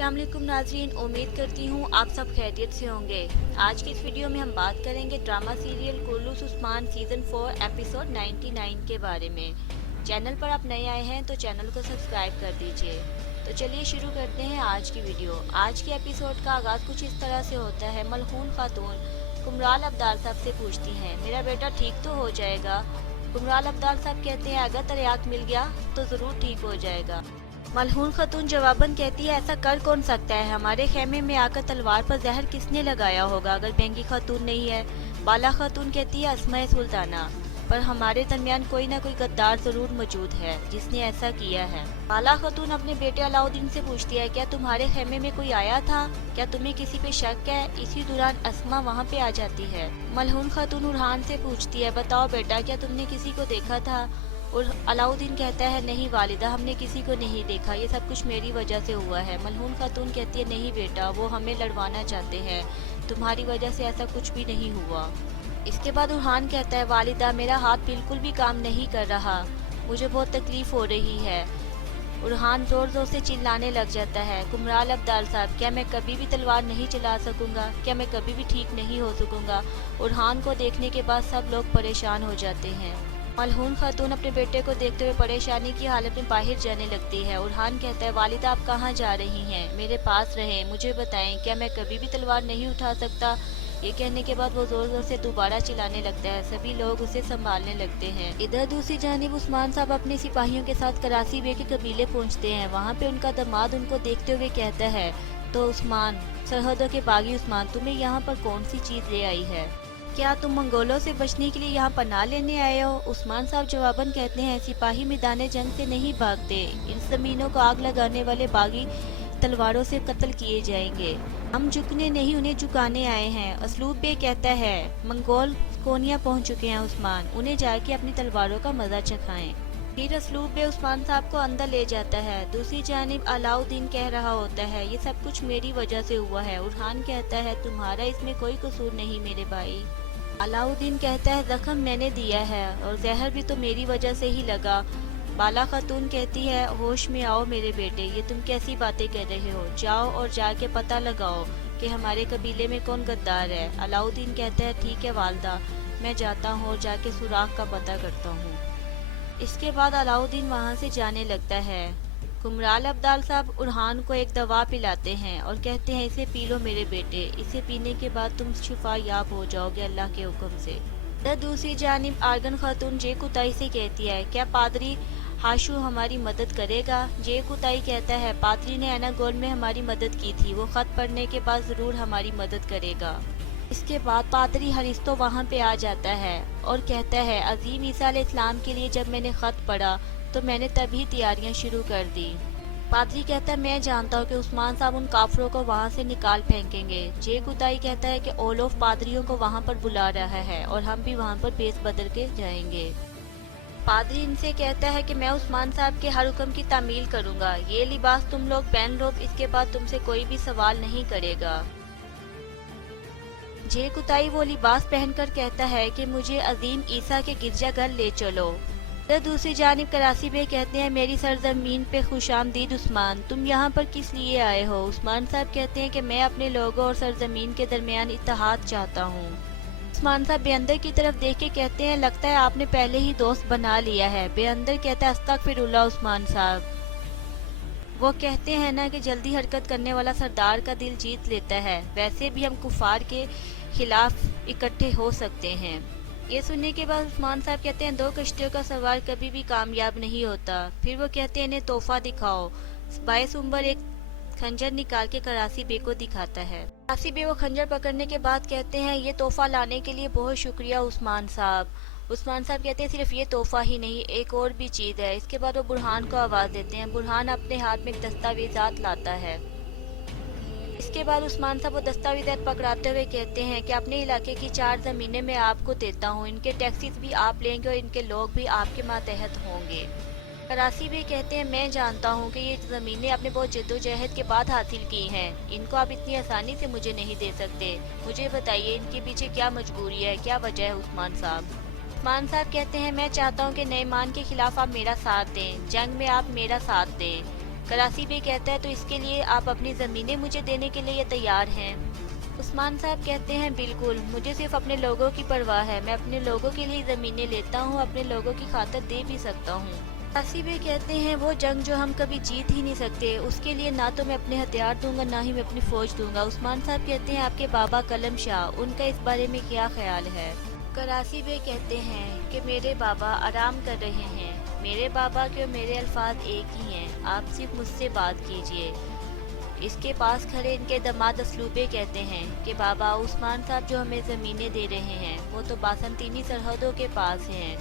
अस्सलाम वालेकुम नाज़रीन, उम्मीद करती हूँ आप सब खैरियत से होंगे। आज की इस वीडियो में हम बात करेंगे drama serial Kurulus Osman season 4 episode 99 के बारे में। चैनल पर आप नए आए हैं तो चैनल को सब्सक्राइब कर दीजिए। तो चलिए शुरू करते हैं आज की वीडियो। आज के एपिसोड का आगाज़ कुछ इस तरह से होता है। मलहून खातून कुमराल अब्दाल साहब से पूछती हैं, मेरा बेटा ठीक तो हो जाएगा? कुमराल अब्दाल साहब कहते हैं, अगर तरियाक मिल गया तो ज़रूर ठीक हो जाएगा। मलहून खातून जवाबन कहती है, ऐसा कर कौन सकता है? हमारे खेमे में आकर तलवार पर जहर किसने लगाया होगा अगर बेंगी खातून नहीं है? बाला खातून कहती है, अस्मा सुल्ताना। पर हमारे दरमियान कोई ना कोई गद्दार जरूर मौजूद है जिसने ऐसा किया है। बाला खातून अपने बेटे अलाउद्दीन से पूछती है, क्या तुम्हारे खेमे में कोई आया था? क्या तुम्हें किसी पे शक है? इसी दौरान अस्मा वहाँ पे आ जाती है। मलहून खातून उरहान से पूछती है, बताओ बेटा, क्या तुमने किसी को देखा था? और अलाउद्दीन कहता है, नहीं वालिदा, हमने किसी को नहीं देखा, ये सब कुछ मेरी वजह से हुआ है। मलहून खातून कहती है, नहीं बेटा, वो हमें लड़वाना चाहते हैं, तुम्हारी वजह से ऐसा कुछ भी नहीं हुआ। इसके बाद उरहान कहता है, वालिदा, मेरा हाथ बिल्कुल भी काम नहीं कर रहा, मुझे बहुत तकलीफ हो रही है। उरहान जोर जोर से चिल्लाने लग जाता है, कुमराल अब्दाल साहब, क्या मैं कभी भी तलवार नहीं चला सकूंगा? क्या मैं कभी भी ठीक नहीं हो सकूंगा? उरहान को देखने के बाद सब लोग परेशान हो जाते हैं। मलहून खातून अपने बेटे को देखते हुए परेशानी की हालत में बाहर जाने लगती है। उरहान कहता है, वालिदा, आप कहाँ जा रही हैं? मेरे पास रहें, मुझे बताएं, क्या मैं कभी भी तलवार नहीं उठा सकता? ये कहने के बाद वो जोर जोर से दोबारा चिल्लाने लगता है। सभी लोग उसे संभालने लगते हैं। इधर दूसरी जानिब उस्मान साहब अपने सिपाहियों के साथ करासी बे के कबीले पहुँचते हैं। वहाँ पे उनका दामाद उनको देखते हुए कहता है, तो उस्मान, सरहदों के बागी उस्मान, तुम्हें यहाँ पर कौन सी चीज़ ले आई है? क्या तुम मंगोलों से बचने के लिए यहाँ पनाह लेने आए हो? उस्मान साहब जवाबन कहते हैं, सिपाही मैदान जंग से नहीं भागते, इन ज़मीनों को आग लगाने वाले बागी तलवारों से कत्ल किए जाएंगे। हम झुकने नहीं, उन्हें झुकाने आए हैं। असलूब बे कहता है, मंगोल कोनिया पहुँच चुके हैं उस्मान, उन्हें जाके अपनी तलवारों का मजा चखाएं। फिर असलूब बे उस्मान साहब को अंदर ले जाता है। दूसरी जानिब अलाउद्दीन कह रहा होता है, ये सब कुछ मेरी वजह से हुआ है। उरहान कहता है, तुम्हारा इसमें कोई कसूर नहीं मेरे भाई। अलाउद्दीन कहता है, जख्म मैंने दिया है और जहर भी तो मेरी वजह से ही लगा। बाला खातून कहती है, होश में आओ मेरे बेटे, ये तुम कैसी बातें कर रहे हो? जाओ और जाके पता लगाओ कि हमारे कबीले में कौन गद्दार है। अलाउद्दीन कहता है, ठीक है वालदा, मैं जाता हूँ और जाके सुराग का पता करता हूँ। इसके बाद अलाउद्दीन वहाँ से जाने लगता है। कुमराल अब्दाल साहब उरहान को एक दवा पिलाते हैं और कहते हैं, इसे पी लो मेरे बेटे, इसे पीने के बाद तुम शिफा याब हो जाओगे अल्लाह के हुक्म से। दूसरी जानिब आर्गन खातून जे कुताई से कहती है, क्या पादरी हाशू हमारी मदद करेगा? जे कुताई कहता है, पादरी ने एनागोल में हमारी मदद की थी, वो खत पढ़ने के बाद ज़रूर हमारी मदद करेगा। इसके बाद पादरी हरिस्तो वहाँ पे आ जाता है और कहता है, अजीम ईसा अलैहिस्सलाम के लिए जब मैंने ख़त पढ़ा तो मैंने तभी तैयारियां शुरू कर दी। पादरी कहता है, मैं जानता हूँ कि उस्मान साहब उन काफरों को वहाँ से निकाल फेंकेंगे। जे कुताई कहता है कि ओलोफ पादरियों को वहाँ पर बुला रहा है और हम भी वहाँ पर पेश बदल के जाएंगे। पादरी इनसे कहता है कि मैं उस्मान साहब के हर हुक्म की तामील करूँगा, ये लिबास तुम लोग पहन लो, इसके बाद तुमसे कोई भी सवाल नहीं करेगा। जे कुताई वो लिबास पहनकर कहता है कि मुझे अजीम ईसा के गिरजाघर ले चलो। दूसरी जानिब करासी बे कहते हैं, मेरी सरजमीन पे खुशामदीद उस्मान, तुम यहाँ पर किस लिए आए हो? उस्मान साहब कहते हैं कि मैं अपने लोगों और सरजमीन के दरमियान इत्तेहाद चाहता हूँ। उस्मान साहब बेअंदर की तरफ देख के कहते हैं, लगता है आपने पहले ही दोस्त बना लिया है। बेअंदर कहता है, अस्तगफिरुल्लाह उस्मान साहब। वो कहते हैं ना कि जल्दी हरकत करने वाला सरदार का दिल जीत लेता है, वैसे भी हम कुफार के खिलाफ इकट्ठे हो सकते हैं। ये सुनने के बाद उस्मान साहब कहते हैं, दो कश्तियों का सवार कभी भी कामयाब नहीं होता। फिर वो कहते हैं, इन्हें तोहफा दिखाओ। बाईस उम्बर एक खंजर निकाल के करासी बे को दिखाता है। करासी बे वो खंजर पकड़ने के बाद कहते हैं, ये तोहफा लाने के लिए बहुत शुक्रिया उस्मान साहब। उस्मान साहब कहते हैं, सिर्फ ये तोहफा ही नहीं, एक और भी चीज़ है। इसके बाद वो बुरहान को आवाज़ देते हैं। बुरहान अपने हाथ में दस्तावेजात लाता है। इसके बाद उस्मान साहब वो दस्तावेज़ात पकड़ाते हुए कहते हैं कि अपने इलाके की 4 ज़मीनें मैं आपको देता हूँ, इनके टैक्सेस भी आप लेंगे और इनके लोग भी आपके मातहत होंगे। करासी भी कहते हैं, मैं जानता हूँ कि ये ज़मीनें आपने बहुत जद्दोजहद के बाद हासिल की हैं, इनको आप इतनी आसानी से मुझे नहीं दे सकते। मुझे बताइए इनके पीछे क्या मजबूरी है, क्या वजह है उस्मान साहब? उस्मान साहब कहते हैं, मैं चाहता हूँ कि नईमान के खिलाफ आप मेरा साथ दें, जंग में आप मेरा साथ दें। करासी बे कहता है तो इसके लिए आप अपनी ज़मीनें मुझे देने के लिए तैयार हैं? उस्मान साहब कहते हैं बिल्कुल, मुझे सिर्फ अपने लोगों की परवाह है, मैं अपने लोगों के लिए ज़मीनें लेता हूँ, अपने लोगों की खातिर दे भी सकता हूँ। करासी बे कहते हैं वो जंग जो हम कभी जीत ही नहीं सकते, उसके लिए ना तो मैं अपने हथियार दूंगा ना ही मैं अपनी फ़ौज दूंगा। उस्मान साहब कहते हैं आपके बाबा कलम शाह, उनका इस बारे में क्या ख्याल है? करासी बे कहते हैं कि मेरे बाबा आराम कर रहे हैं, मेरे बाबा के और मेरे अल्फाज एक ही हैं, आप सिर्फ मुझसे बात कीजिए। इसके पास खड़े इनके दामाद असलूबे कहते हैं कि बाबा उस्मान साहब जो हमें ज़मीनें दे रहे हैं वो तो बासंतीनी सरहदों के पास हैं।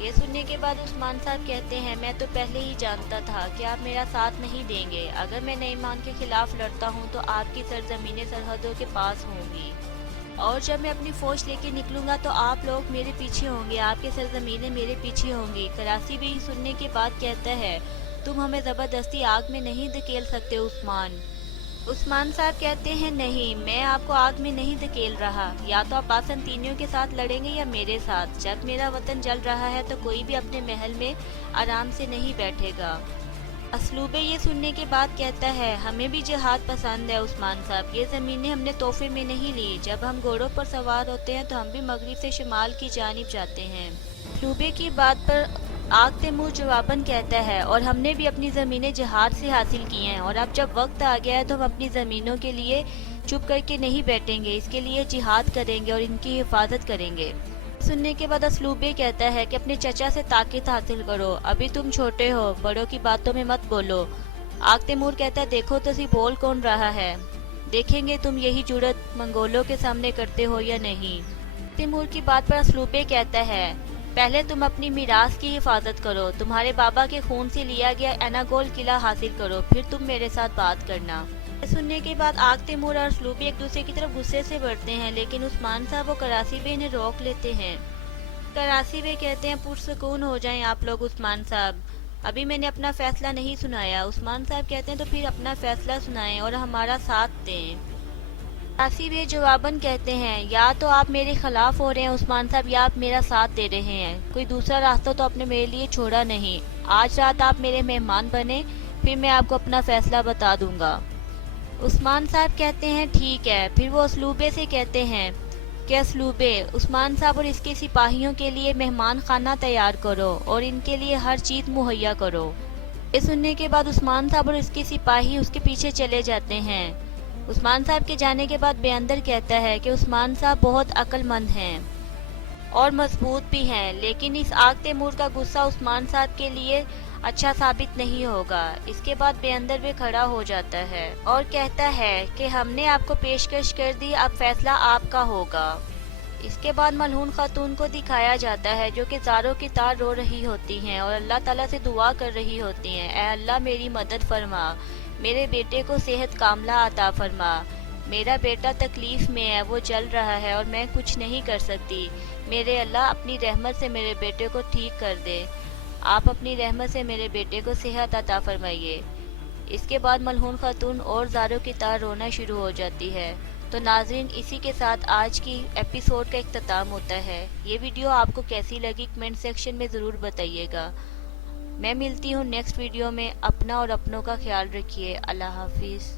ये सुनने के बाद उस्मान साहब कहते हैं मैं तो पहले ही जानता था कि आप मेरा साथ नहीं देंगे, अगर मैं नए ईमान के खिलाफ लड़ता हूँ तो आपकी सरजमीनें सरहदों के पास होंगी और जब मैं अपनी फ़ौज लेके निकलूंगा तो आप लोग मेरे पीछे होंगे, आपके सरजमीनें मेरे पीछे होंगी। करासी भी सुनने के बाद कहता है तुम हमें ज़बरदस्ती आग में नहीं धकेल सकते उस्मान साहब कहते हैं नहीं, मैं आपको आग में नहीं धकेल रहा, या तो आप बासंतीनियों के साथ लड़ेंगे या मेरे साथ। जब मेरा वतन जल रहा है तो कोई भी अपने महल में आराम से नहीं बैठेगा। असलूबे ये सुनने के बाद कहता है हमें भी जिहाद पसंद है उस्मान साहब, ये ज़मीनें हमने तोहफे में नहीं ली, जब हम घोड़ों पर सवार होते हैं तो हम भी मगरिब से शुमाल की जानिब जाते हैं। असलूबे की बात पर आग तैमूर जवाबन कहता है और हमने भी अपनी ज़मीनें जिहाद से हासिल की हैं और अब जब वक्त आ गया है तो हम अपनी ज़मीनों के लिए चुप करके नहीं बैठेंगे, इसके लिए जिहाद करेंगे और इनकी हिफाजत करेंगे। सुनने के बाद असलूबे कहता है कि अपने चचा से ताकत हासिल करो, अभी तुम छोटे हो, बड़ों की बातों में मत बोलो। आग तैमूर कहता है देखो तो सी बोल कौन रहा है, देखेंगे तुम यही जुर्रत मंगोलों के सामने करते हो या नहीं। तैमूर की बात पर असलूबे कहता है पहले तुम अपनी मीरास की हिफाजत करो, तुम्हारे बाबा के खून से लिया गया एनागोल किला हासिल करो, फिर तुम मेरे साथ बात करना। सुनने के बाद आग तैमूर और असलूबी एक दूसरे की तरफ गुस्से से बढ़ते हैं, लेकिन उस्मान साहब और करासी बे इन्हें रोक लेते हैं। करासी बे कहते हैं पुरसुकून हो जाएं आप लोग उस्मान साहब, अभी मैंने अपना फैसला नहीं सुनाया। उस्मान साहब कहते हैं तो फिर अपना फैसला सुनाएं और हमारा साथ दें। करासी बे जवाबन कहते हैं या तो आप मेरे खिलाफ हो रहे हैं उस्मान साहब या आप मेरा साथ दे रहे हैं, कोई दूसरा रास्ता तो आपने मेरे लिए छोड़ा नहीं। आज रात आप मेरे मेहमान बने, फिर मैं आपको अपना फैसला बता दूंगा। उस्मान साहब कहते हैं ठीक है। फिर वो असलूबे से कहते हैं कि असलूबे उस्मान साहब और इसके सिपाहियों के लिए मेहमान खाना तैयार करो और इनके लिए हर चीज़ मुहैया करो। ये सुनने के बाद उस्मान साहब और इसके सिपाही उसके पीछे चले जाते हैं। उस्मान साहब के जाने के बाद बेअंदर कहता है कि उस्मान साहब बहुत अक्लमंद हैं और मजबूत भी हैं, लेकिन इस आग तैमूर का गुस्सा उस्मान साहब के लिए अच्छा साबित नहीं होगा। इसके बाद बेअंदर भी खड़ा हो जाता है और कहता है कि हमने आपको पेशकश कर दी, अब फैसला आपका होगा। इसके बाद मलहून खातून को दिखाया जाता है जो कि ज़ारों की तार रो रही होती हैं और अल्लाह ताला से दुआ कर रही होती हैं, ऐ अल्लाह मेरी मदद फरमा, मेरे बेटे को सेहत कामला अता फरमा, मेरा बेटा तकलीफ में है, वो जल रहा है और मैं कुछ नहीं कर सकती, मेरे अल्लाह अपनी रहमत से मेरे बेटे को ठीक कर दे, आप अपनी रहमत से मेरे बेटे को सेहत अता फरमाइए। इसके बाद मलहून खातून और ज़ारों की तार रोना शुरू हो जाती है। तो नाज़रीन, इसी के साथ आज की एपिसोड का इख्तिताम होता है। ये वीडियो आपको कैसी लगी कमेंट सेक्शन में ज़रूर बताइएगा। मैं मिलती हूँ नेक्स्ट वीडियो में। अपना और अपनों का ख्याल रखिए। अल्लाह हाफिज़।